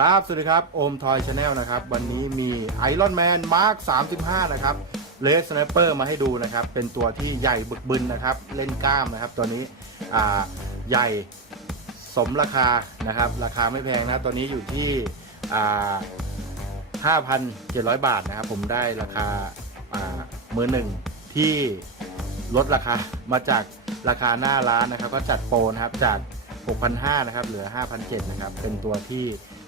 ครับ สวัสดีครับ โอมทอยชาแนลนะครับ วันนี้มีไอรอนแมนมาร์ค35 นะครับเลสไนเปอร์มาให้ดูนะครับ เป็นตัวที่ใหญ่บึกบึนนะครับ เล่นกล้ามนะครับ ตัวนี้ใหญ่สมราคานะครับ ราคาไม่แพงนะตัวนี้อยู่ที่อ่า5,700 บาทนะครับ ผมได้ราคาามือหนึ่งที่ลดราคามาจากราคาหน้าร้านนะครับ ก็จัดโปรนะครับจาก 6,500นะครับเหลือ 5,700นะครับ เป็นตัวที่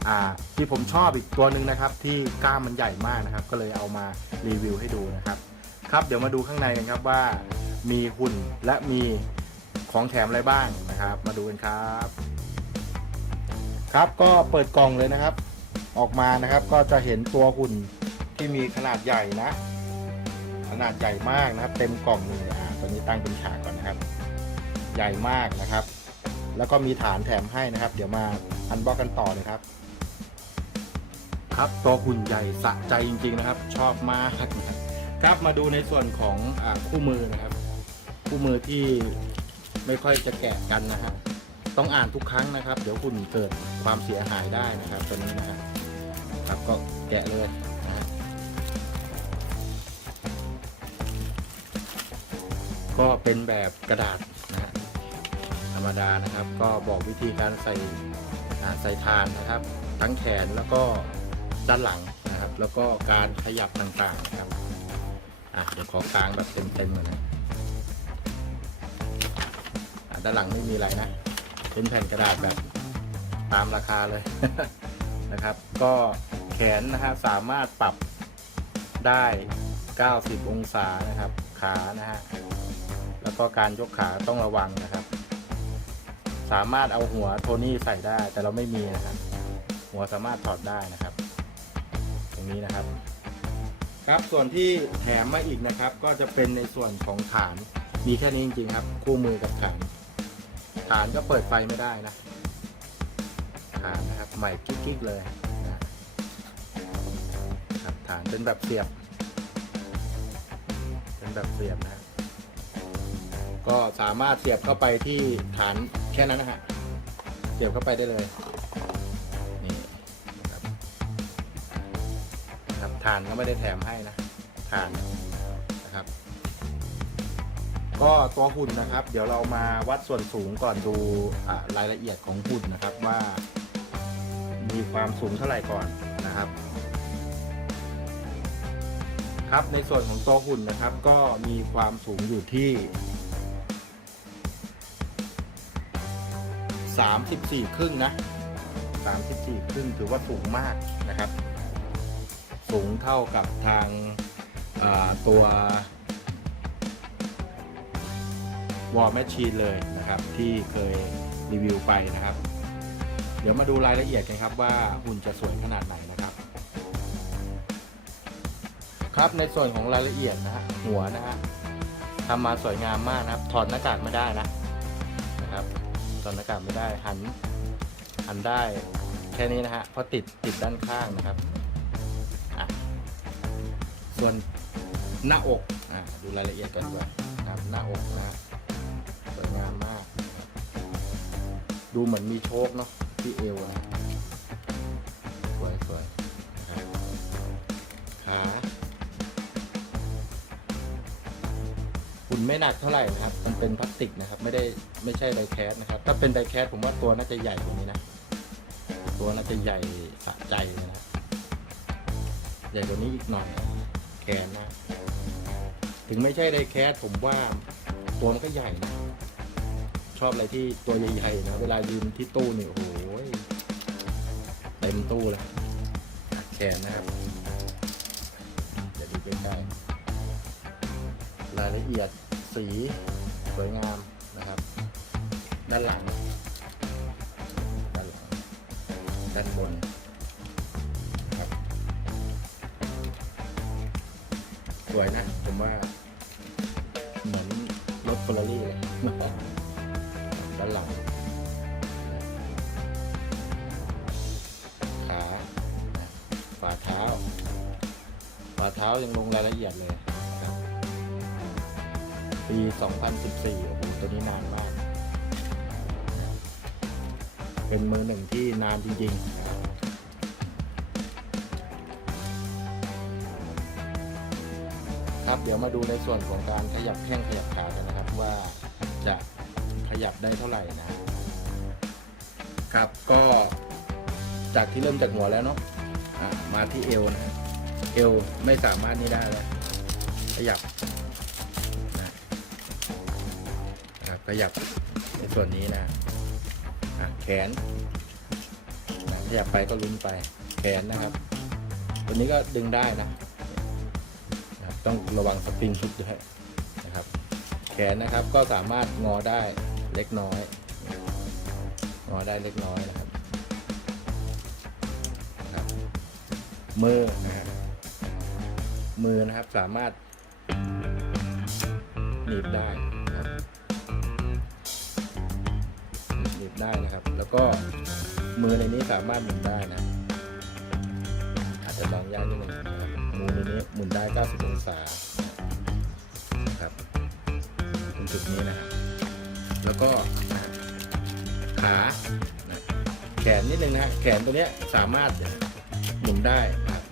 อ่าที่ผมชอบอีกตัวหนึ่งนะครับ ที่กล้ามมันใหญ่มากนะครับ ก็เลยเอามารีวิวให้ดูนะครับครับเดี๋ยวมาดูข้างในกันครับว่ามีหุ่นและมีของแถมอะไรบ้างนะครับ มาดูกันครับ ครับก็เปิดกล่องเลยนะครับ ออกมานะครับก็จะเห็นตัวหุ่นที่มีขนาดใหญ่นะ ขนาดใหญ่มากนะครับ เต็มกล่องเลยอ่าตัวนี้ตั้งเป็นฉากก่อนนะครับ ใหญ่มากนะครับ แล้วก็มีฐานแถมให้นะครับ เดี๋ยวมาอันบ็อกกันต่อเลยครับ ครับตัวหุ่นใหญ่สะใจจริง ๆนะครับ ชอบมากครับมาดูในส่วนของอคู่มือนะครับ คู่มือที่ไม่ค่อยจะแกะกันนะฮะต้องอ่านทุกครั้งนะครับ เดี๋ยวหุ่นเกิดความเสียหายได้นะครับตัวนี้นะครับครับก็แกะเลยนะก็เป็นแบบกระดาษนะฮะธรรมดานะครับ ก็บอกวิธีการใส่ใส่ทานนะครับ ทั้งแขนแล้วก็ ด้านหลังนะครับ แล้วก็การขยับต่างๆนะครับอะเดี๋ยวขอกลางแบบเต็มๆเลยนะอะด้านหลังไม่มีอะไรนะ เป็นแผ่นกระดาษแบบตามราคาเลยนะครับ ก็แขนนะฮะสามารถปรับได้ 90 องศานะครับ ขานะฮะ แล้วก็การยกขาต้องระวังนะครับ สามารถเอาหัวโทนี่ใส่ได้ แต่เราไม่มีนะครับ หัวสามารถถอดได้นะครับ งนี้นะครับ ครับส่วนที่แถมมาอีกนะครับ ก็จะเป็นในส่วนของฐานมีแค่นี้จริงๆครับ คู่มือกับฐานฐานก็เปิดไฟไม่ได้นะฐานนะครับใหม่กิ๊กๆเลยนะครับฐานเป็นแบบเสียบ เป็นแบบเสียบนะก็สามารถเสียบเข้าไปที่ฐานแค่นั้นนะฮะเสียบเข้าไปได้เลย นะครับฐานก็ไม่ได้แถมให้นะฐานนะครับ ก็ตัวหุ่นนะครับ เดี๋ยวเรามาวัดส่วนสูงก่อนดูรายละเอียดของหุ่นนะครับว่า มีความสูงเท่าไหร่ก่อนนะครับครับในส่วนของตัวหุ่นนะครับ ก็มีความสูงอยู่ที่ 34 ครึ่งนะ 34 ครึ่งถือว่าสูงมากนะครับ สูงเท่ากับทางาตัววอลแมชชีนเลยนะครับ ที่เคยรีวิวไปนะครับ เดี๋ยวมาดูรายละเอียดกันครับว่าหุ่นจะสวยขนาดไหนนะครับ ครับในส่วนของรายละเอียดนะฮะหัวนะฮะทำมาสวยงามมากนะครับ ถอดหน้ากากไม่ได้นะนะครับถอดหน้ากากไม่ได้หันหันได้แค่นี้นะฮะเพราะติดติดด้านข้างนะครับ ส่วนหน้าอกอะดูรายละเอียดก่อนดีกว่านะครับหน้าอกนะสวยงามมาก ดูเหมือนมีโชคเนาะที่เอวนะสวยสวยขาหุ่นไม่หนักเท่าไหร่นะครับ มันเป็นพลาสติกนะครับ ไม่ได้ไม่ใช่ไดแคสนะครับ ถ้าเป็นไดแคสผมว่าตัวน่าจะใหญ่กว่านี้นะ ตัวน่าจะใหญ่สะใจเลยนะใหญ่กว่านี้อีกหน่อย แขนนะถึงไม่ใช่ไดแคสผมว่าตัวมันก็ใหญ่นะ ชอบอะไรที่ตัวใหญ่ๆนะ เวลายืนที่ตู้เนี่ยโอ้โหเต็มตู้เลยแขนนะครับเดี๋ยวดูใกล้ๆรายละเอียดสี สวยงามนะครับ ด้านหลังด้านหลังด้านบน วยนะ ผมว่า เหมือนรถเฟอร์รารี่เลยด้านหลังขานะฝ่าเท้าฝ่าเท้ายังลงรายละเอียดเลยนะครับปี 2014 โอ้โห ตัวนี้นานมาก เป็นมือหนึ่งที่นานจริงๆ ครับเดี๋ยวมาดูในส่วนของการขยับแข้งขยับขากันนะครับว่าจะขยับได้เท่าไหร่นะครับก็จากที่เริ่มจากหัวแล้วเนาะะมาที่เอวนะเอวไม่สามารถนี่ได้แล้วขยับนะครับขยับในส่วนนี้นะะแขนนะขยับไปก็ลุ้นไปแขนนะครับ ตัวนี้ก็ดึงได้นะ ต้องระวังสปริงชุดด้วยนะครับ แขนนะครับก็สามารถงอได้เล็กน้อย งอได้เล็กน้อยนะครับนะครับมือนะมือนะครับสามารถหนีบได้นะครับหนีบได้นะครับ แล้วก็มือในนี้สามารถหมุนได้นะ อาจจะบางยากนิดนึง มือนนี้หมุนได้ 90 องศาครับตรงจุดนี้นะครับแล้วก็ขาแขนนิดนึงนะฮะแขนตัวเนี้ยสามารถหมุนได้นะครับ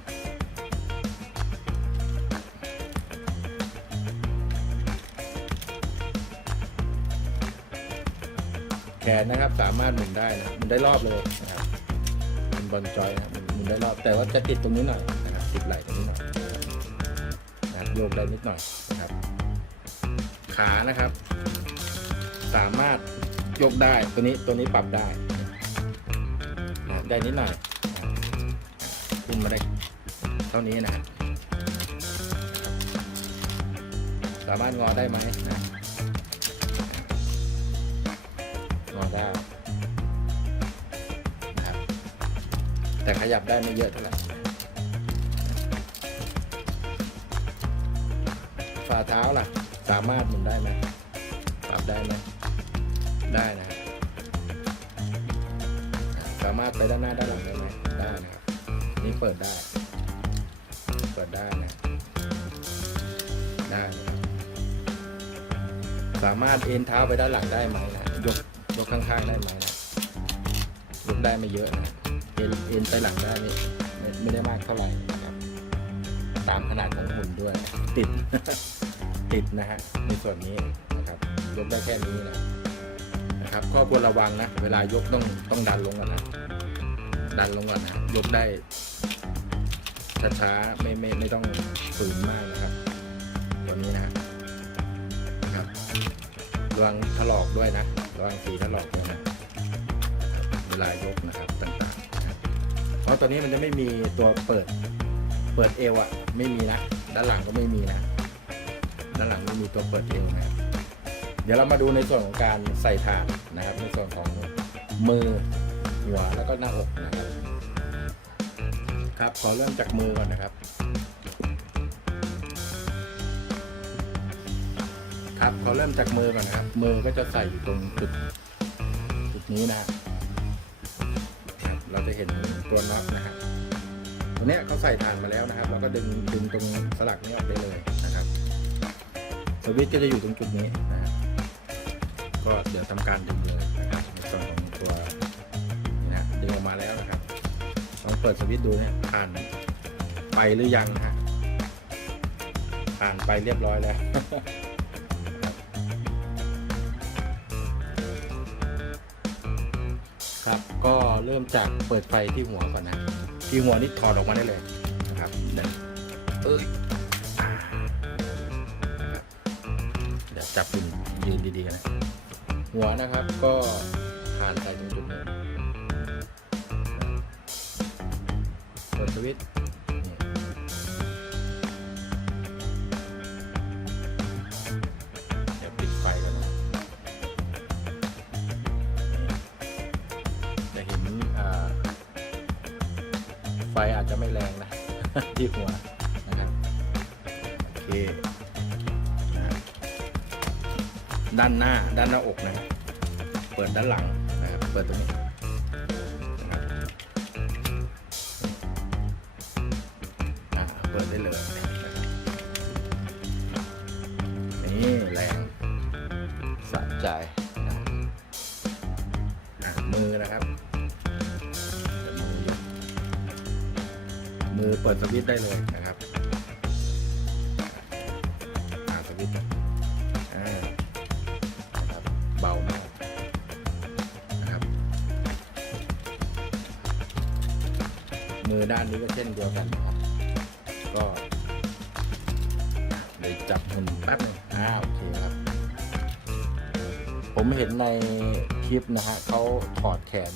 แขนนะครับสามารถหมุนได้นะหมุนได้รอบเลยนะครับเป็นบอลจอยนะหมุนได้รอบแต่ว่าจะติดตรงนี้หน่อย นะครับติดไหล่นี้หน่อยนะครับโยกได้นิดหน่อยนะครับ ขานะครับ สามารถยกได้ตัวนี้ตัวนี้ปรับได้นะได้นิดหน่อยนะขึ้นมาได้เท่านี้นะฮะสามารถงอได้ไหมนะงอได้นะครับแต่ขยับได้ไม่เยอะเท่าไหร่ เท้าล่ะ สามารถหมุนได้ไหมปรับได้ไหมได้นะสามารถไปด้านหน้าด้านหลังได้ไหมได้นะครับนี่เปิดได้ เปิดได้นะได้นะครับสามารถเอ็นเท้าไปด้านหลังได้ไหมนะยกยกข้างๆได้ไหมนะยกได้ไม่เยอะนะเอ็นเอ็นไปหลังได้นี่ไม่ไม่ได้มากเท่าไหร่นะครับตามขนาดของหุ่นด้วย ติด ติดนะฮะในส่วนนี้นะครับยกได้แค่นี้นะนะครับก็ควรระวังนะเวลายกต้องต้องดันลงก่อนนะดันลงก่อนนะยกได้ช้าๆไม่ไม่ไม่ต้องฝืนมากนะครับตัวนี้นะนะครับระวังถลอกด้วยนะระวังสีถลอกด้วยนะเวลายกนะครับต่างๆนะเพราะตอนนี้มันจะไม่มีตัวเปิดเปิดเอวอะไม่มีนะด้านหลังก็ไม่มีนะ ด้านหลังไม่มีตัวเปิดเอวนะครับเดี๋ยวเรามาดูในส่วนของการใส่ฐานนะครับ ในส่วนของมือหัวแล้วก็หน้าอกนะครับ ครับขอเริ่มจากมือก่อนนะครับ ครับขอเริ่มจากมือก่อนนะครับ มือก็จะใส่อยู่ตรงจุดจุดนี้นะครับเราจะเห็นตัวน็อตนะครับตัวเนี้ยเขาใส่ฐานมาแล้วนะครับ เราก็ดึงดึงตรงสลักนี้ออกได้เลย สวิตช์ก็จะอยู่ตรงจุดนี้นะครับก็เดี๋ยวทำการดึงเลยนะครับในส่วนของตัวนี่นะดึงออกมาแล้วนะครับลองเปิดสวิตช์ดูเนี่ยผ่านไปหรือยังนะฮะผ่านไปเรียบร้อยแล้วครับก็เริ่มจากเปิดไฟที่หัวก่อนนะที่หัวนี่ถอดออกมาได้เลยนะครับเดี๋ยวเอ้ย จับคุณยืนดีๆนะหัวนะครับก็ผ่านไปตรงจุดนี้กดสวิตช์เดี๋ยวปิดไฟกันนะนี่จะเห็นไฟอาจจะไม่แรงนะ ที่หัวนะครับ โอเค ด้านหน้าด้านหน้าอกนะครับเปิดด้านหลังนะครับเปิดตรงนี้นะครับอะเปิดได้เลยนี่แรงสะใจนะอะมือนะครับ มือยกมือเปิดสวิตช์ได้เลยนะครับ ด้านนี้ก็เช่นเดียวกันนะครับ ก็เลยจับมันแป๊บหนึงอ่าโอเคครับ ผมเห็นในคลิปนะฮะเขาถอดแขน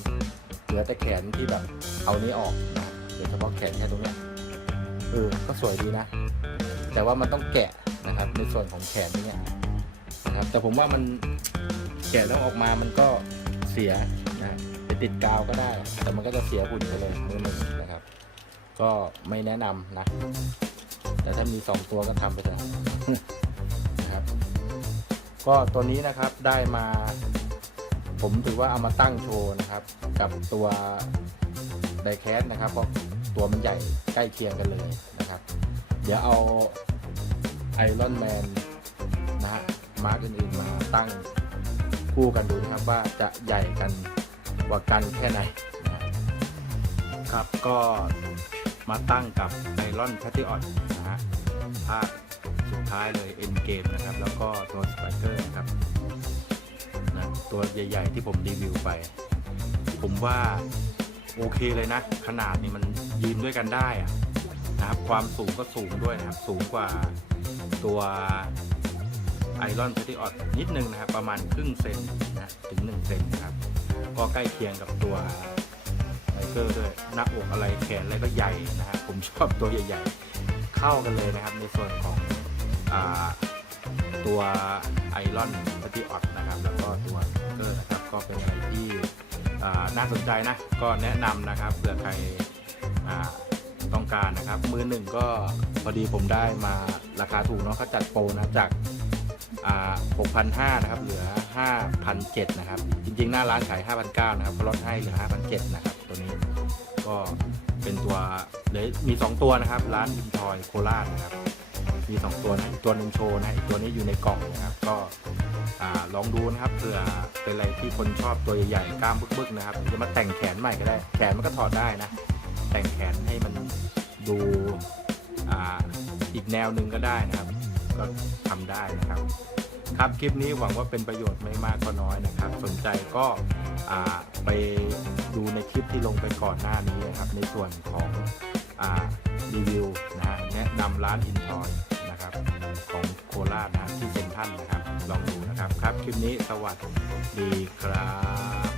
เหลือแต่แขนที่แบบเอานี้ออกนะเหลือเฉพาะแขนแค่ตรงเนี้ยเออก็สวยดีนะ แต่ว่ามันต้องแกะนะครับ ในส่วนของแขนตรงเนี้ยนะครับ แต่ผมว่ามันแกะแล้วออกมามันก็เสียนะไปติดกาวก็ได้ แต่มันก็จะเสียหุ่นไปเลยมือหนึ่งนะครับ ก็ไม่แนะนำนะ แต่ถ้ามีสองตัวก็ทำไปเถอะนะครับ ก็ตัวนี้นะครับได้มา ผมถือว่าเอามาตั้งโชว์นะครับ กับตัวไดแคสนะครับ เพราะตัวมันใหญ่ใกล้เคียงกันเลยนะครับ เดี๋ยวเอาไอรอนแมนนะฮะมาร์กอื่นๆมาตั้งคู่กันดูนะครับว่าจะใหญ่กันกว่ากันแค่ไหนนะครับก็ มาตั้งกับไอรอนแพทติออนนะฮะภาคสุดท้ายเลยเอ็นเกมนะครับ แล้วก็ตัวสไปเกอร์นะครับนะตัวใหญ่ ๆ ที่ผมรีวิวไป ผมว่าโอเคเลยนะ ขนาดนี้มันยืนด้วยกันได้อะนะครับความสูงก็สูงด้วยนะครับ สูงกว่าตัวไอรอน p พ t ิออ t นิดนึงนะครับ ประมาณครึ่งเซนนะถึง 1 เซนนะครับ ก็ใกล้เคียงกับตัว เกอร์ด้วยหน้าอกอะไรแขนอะไรก็ใหญ่นะฮะผมชอบตัวใหญ่ๆ เข้ากันเลยนะครับในส่วนของอตัวไอรอน p พ t ิออ t นะครับแล้วก็ตัวเกอร์นะครับก็เป็นอะไรที่น่าสนใจนะก็แนะนำนะครับเผื่อใครต้องการนะครับมือหนึ่งก็พอดีผมได้มาราคาถูกเนาะเขาจัดโปรนะจาก6,500นะครับเหลือ 5,700นะครับจริงๆ หน้าร้านขาย 5,900นะครับเขาลดให้เหลือ 5,700นะครับ ตัวนี้ ก็เป็นตัวเหลือมี 2 ตัวนะครับ ร้านอินทอยโคราชนะครับ มี 2 ตัวนะตัวนึ่งโชว์นะอีกตัวนี้อยู่ในกล่องนะครับ ก็ลองดูนะครับเผื่อเป็นอะไรที่คนชอบตัวใหญ่ๆกล้ามบึกๆนะครับจะมาแต่งแขนใหม่ก็ได้ แขนมันก็ถอดได้นะ แต่งแขนให้มันดูอีกแนวหนึ่งก็ได้นะครับ ก็ทำได้นะครับ ครับคลิปนี้หวังว่าเป็นประโยชน์ไม่มากก็น้อยนะครับ สนใจก็อ่า ไปดูในคลิปที่ลงไปก่อนหน้านี้นะครับในส่วนของรีวิวนะฮะแนะนำร้านอินทอยนะครับของโคราชนะที่เซ็นทรัลนะครับลองดูนะครับครับคลิปนี้สวัสดีครับ